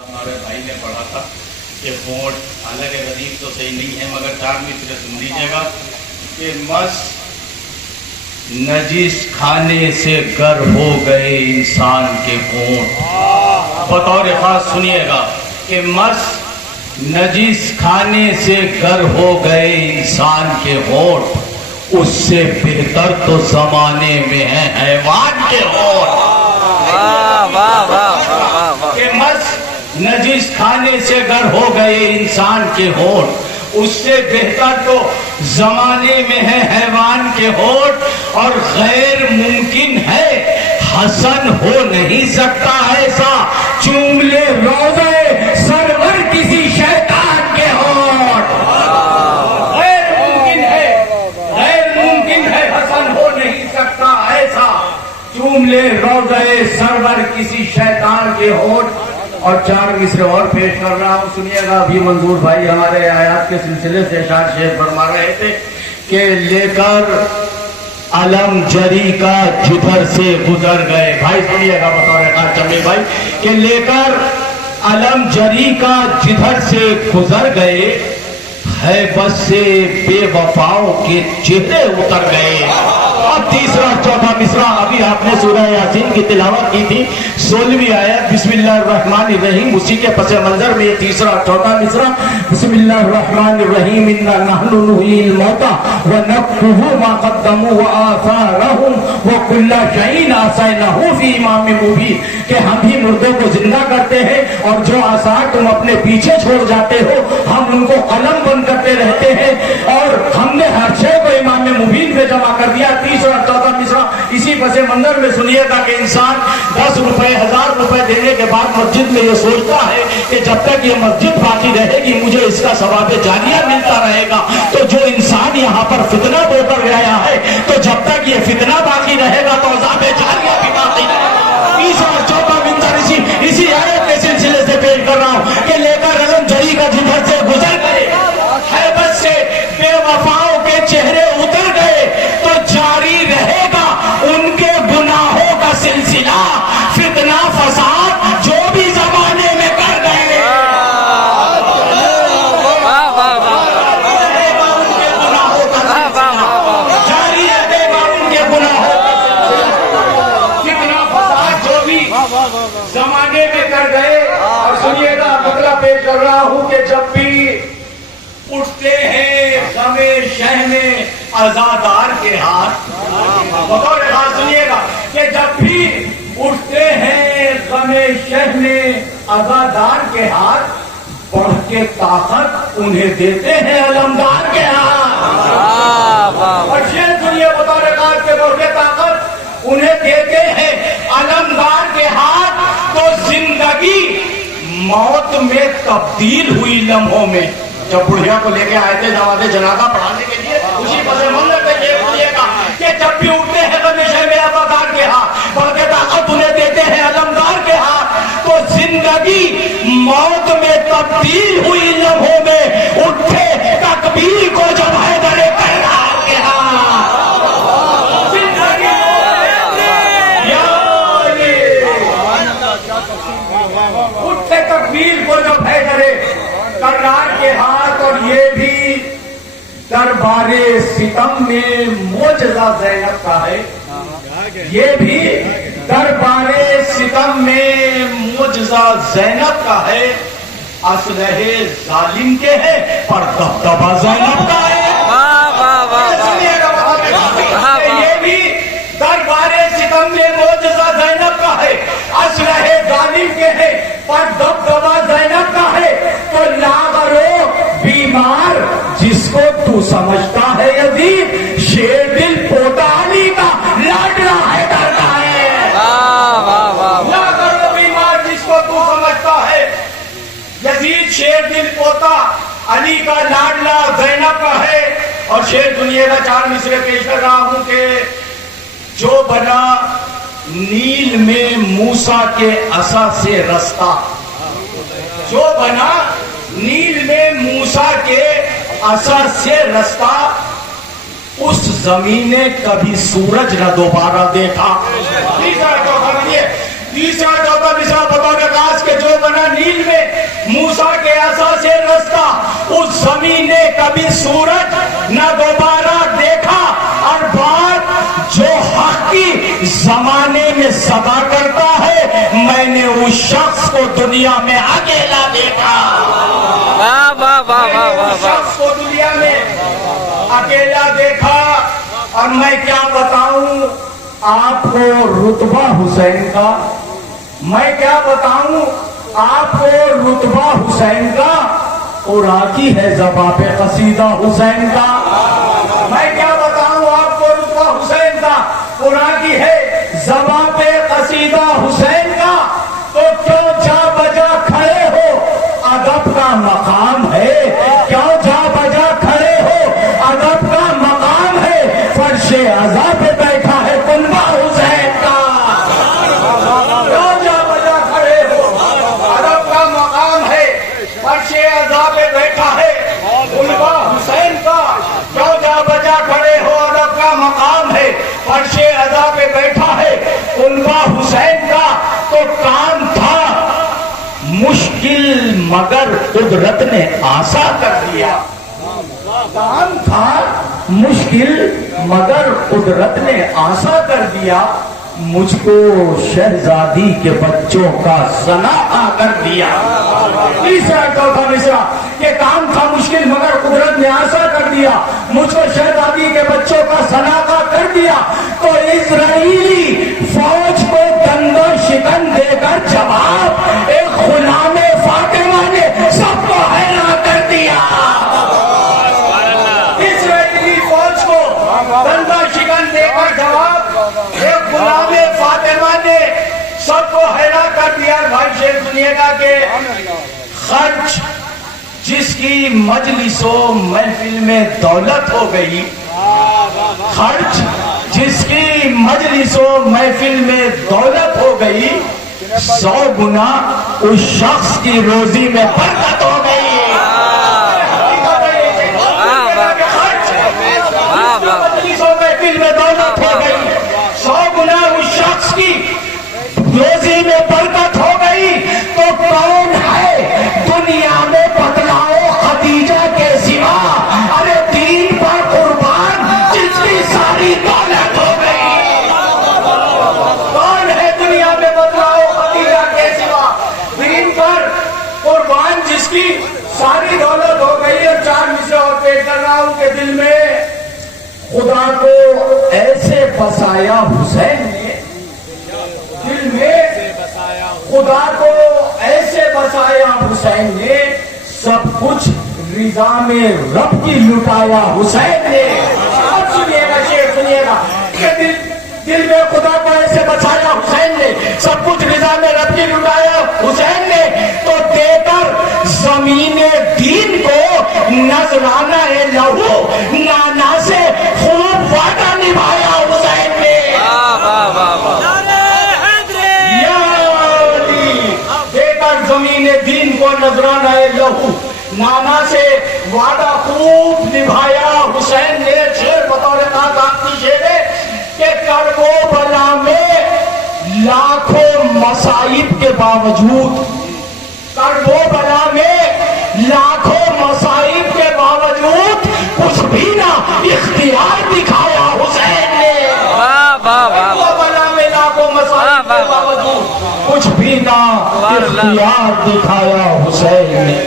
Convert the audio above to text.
ہمارے بھائی نے پڑھا تھا کہ ووٹ حالانکہ غریب تو صحیح نہیں ہے مگر 4 مصرے سن لیجیے گا کہ مس نجس کھانے سے گر ہو گئے انسان کے ہونٹ. بطور خاص سنیے گا کہ مس نجس کھانے سے گر ہو گئے انسان کے ہونٹ، اس سے بہتر تو زمانے میں ہے حیوان کے ہونٹ. کہ مس نجس کھانے سے گر ہو گئے انسان کے ہونٹ، اس سے بہتر تو زمانے میں ہے حیوان کے ہونٹ. اور غیر ممکن ہے حسن ہو نہیں سکتا ایسا چوم لے روضے سرور کسی شیطان کے ہونٹ. غیر ممکن ہے حسن ہو نہیں سکتا ایسا چوم لے روضے سرور کسی شیطان کے ہونٹ. اور 4 مصرے اور پیش کر رہا ہوں، سنیے گا. ابھی منظور بھائی ہمارے آیات کے سلسلے سے اشعار شعر فرما رہے تھے کہ لے کر علم جری کا جدھر سے گزر گئے. بھائی سنیے گا بطور خاص جمی بھائی کہ لے کر علم جری کا جدھر سے گزر گئے، ہے بس سے بے وفاؤں کے چہرے اتر گئے. اور تیسرا چوتھا مصرع ابھی آپ نے سورہ یاسین کی تلاوت کی تھی، 16ویں آیت بسم اللہ الرحمن الرحیم، اسی کے پس منظر میں یہ تیسرا چوتھا مصرع بسم اللہ الرحمن الرحیم. انا نحن نحیی الموتى ونکتب ما قدموا وآثارهم وکل شیء احصیناہ فی امام مبین. کہ ہم ہی مردوں کو زندہ کرتے ہیں اور جو آثار تم اپنے پیچھے چھوڑ جاتے ہو ہم ان کو قلم بند کرتے رہتے ہیں اور ہم نے ہر شے کو امام مبین پہ جمع کر دیا. تیسرا چوتھا مصرع اسی پس منظر میں سنیے گا کہ انسان 10 روپے 1000 روپے دینے کے بعد مسجد میں یہ سوچتا ہے کہ جب تک یہ مسجد باقی رہے گی مجھے اس کا ثواب جاریہ ملتا رہے گا. تو جو انسان یہاں پر فتنہ بو کر گیا ہے تو جب تک یہ فتنہ باقی رہے گا تو عذاب جاریہ بھی باقی رہے گا. تیسرا چوتھا منظر اسی آیت کے سلسلے سے پیش کر رہا ہوں کہ لے کر علم جری کا جدھر سے گزر گئے، حیبت سے بے وفاؤں کے چہرے اتر گئے، تو جاری رہے گا ان کے گناہوں کا سلسلہ، فتنہ فساد جو بھی زمانے میں کر گئے. جاری رہے گا ان کے گناہوں کا سلسلہ، فتنہ فساد جو بھی زمانے میں کر گئے. اور سنیے گا مطلب پیش کر رہا ہوں کہ جب بھی اٹھتے ہیں غم شہنے عزادار کے ہاتھ، بطور خاص سنیے گا کہ جب بھی اٹھتے ہیں غم شہنے عزادار کے ہاتھ، بڑھ کے طاقت انہیں دیتے ہیں علمدار کے ہاتھ. اور شعر سنیے بطور خاص کے بڑھ کے طاقت انہیں دیتے ہیں علمدار کے ہاتھ. تو زندگی موت میں تبدیل ہوئی لمحوں میں. جب بڑھیا کو لے کے آئے تھے نماز جنازہ پڑھانے کے لیے، اسی پس منظر میں یہ سنیے گا کہ جب بھی اٹھتے ہیں ہمیشہ میں عزادار کے ہاتھ، بڑھ کے طاقت انہیں دیتے ہیں علمدار کے ہاتھ. تو زندگی موت میں تبدیل ہوئی لمحوں میں اٹھے تکبیر کو جب حیدر کرار کے ہاتھ. اٹھے تکبیر کو جب حیدر کرار کے ہاتھ. اور یہ بھی دربار ستم میں معجزہ زینب کا ہے، یہ بھی دربار ستم میں معجزہ زینب کا ہے. اسلحے ظالم کے ہے پر دبدبہ زینب کا ہے. یہ بھی دربار ستم میں معجزہ زینب کا ہے، اسلحے ظالم کے ہے پر دبدبہ زینب کا ہے. تو لاغرو بیمار جس کو تو سمجھتا ہے یزید، شیر دل پوتا علی کا لاڈلا حیدر کا ہے. لاغرو بیمار جس کو تو سمجھتا ہے یزید، شیر دل پوتا علی کا لاڈلا زینب کا ہے. اور شیر سنیے گا 4 مصرے پیش کر رہا ہوں کہ جو بنا نیل میں موسیٰ کے عصا سے رستہ، جو بنا نیل میں موسیٰ کے عصا سے رستہ، اس زمین نے کبھی سورج نہ دوبارہ دیکھا. تیسرا چوتھا مصرع بطور خاص کے جو بنا نیل میں زمین نے کبھی سورج نہ دوبارہ دیکھا، اور بات جو حق کی زمانے میں صدا کرتا ہے، میں نے اس شخص کو دنیا میں اکیلا دیکھا۔ شخص کو دنیا میں اکیلا دیکھا، اور میں کیا بتاؤں آپ کو رتبہ حسین کا، میں کیا بتاؤں آپ کو رتبہ حسین کا، اور آتی ہے زباں پہ قصیدہ حسین کا۔ میں کیا بتاؤں آپ کو رتبہ حسین کا، اور آتی ہے زباں پہ قصیدہ حسین کا۔ تو کیوں جا بجا کھڑے ہو، ادب کا مقام ہے، کیوں جا بجا کھڑے ہو، ادب کا مقام ہے، فرش عزا پہ بیٹھا ہے کنبہ حسین کا۔ کیوں جا بجا کھڑے ہو، ادب کا مقام ہے، فرش عزا پہ بیٹھا ہے کنبہ حسین کا۔ کیوں جا بجا کھڑے ہو، ادب کا مقام ہے، فرش عزا پہ بیٹھا ہے کنبہ حسین کا۔ تو کام تھا مشکل مگر قدرت نے آسان کر دیا، کام تھا مشکل مگر قدرت نے آسان کر دیا، مجھ کو شہزادی کے بچوں کا سنا کر دیا۔ تیسرا چوتھا مصرع کہ کام تھا مشکل مگر قدرت نے آسان کر دیا، مجھ کو شہزادی کے بچوں کا سنا کر دیا۔ تو اسرائیلی فوج کو دندو شکن دے کر جواب ایک غلام فاطمہ نے سب کو حیران کر دیا۔ اسرائیلی فوج کو دندو شکن دے کر جواب ایک غلام فاطمہ نے سب کو حیران کر دیا۔ بھائی شیر سنیے گا کہ خرچ جس کی مجلس و محفل میں دولت ہو گئی، خرچ جس کی مجلس و محفل میں دولت ہو گئی، 100 گنا اس شخص کی روزی میں برکت ہو گئی۔ مجلس و محفل میں دولت ہو گئی، 100 گنا اس شخص کی روزی میں برکت ہو گئی۔ تو کون ہے دنیا میں بتلاؤ خدیجہ کے سوا، ارے دین پر قربان جس کی ساری دولت ہو گئی؟ کون ہے دنیا میں بتلاؤ خدیجہ کے سوا، دین پر قربان جس کی ساری دولت ہو گئی؟ اور 4 مصرع اور پیش کر رہا ہوں کہ دل میں خدا کو ایسے بسایا حسین نے، دل میں خدا کو ایسے بسایا حسین نے، سب کچھ رضا میں رب کی لٹایا حسین نے۔ اب سنیے گا شعر سنیے گا کہ دل میں خدا کو ایسے بسایا حسین نے، سب کچھ رضا میں رب کی لٹایا حسین نے۔ تو دے کر زمین دین کو نذرانہ لہو، نانا سے خوب وعدہ نبھایا حسین نے۔ زمین دین کو نذرانہ لہو، نانا سے وعدہ خوب نبھایا حسین نے۔ شعر بطور خاص آپ کی شعر ہے کہ کربلا میں لاکھوں مصائب کے باوجود، کربلا میں لاکھوں مصائب کے باوجود کچھ بھی نہ اختیار دکھایا حسین نے۔ کربلا میں لاکھوں مصائب کے باوجود کچھ بھی نہ اختیار دکھایا حسین نے۔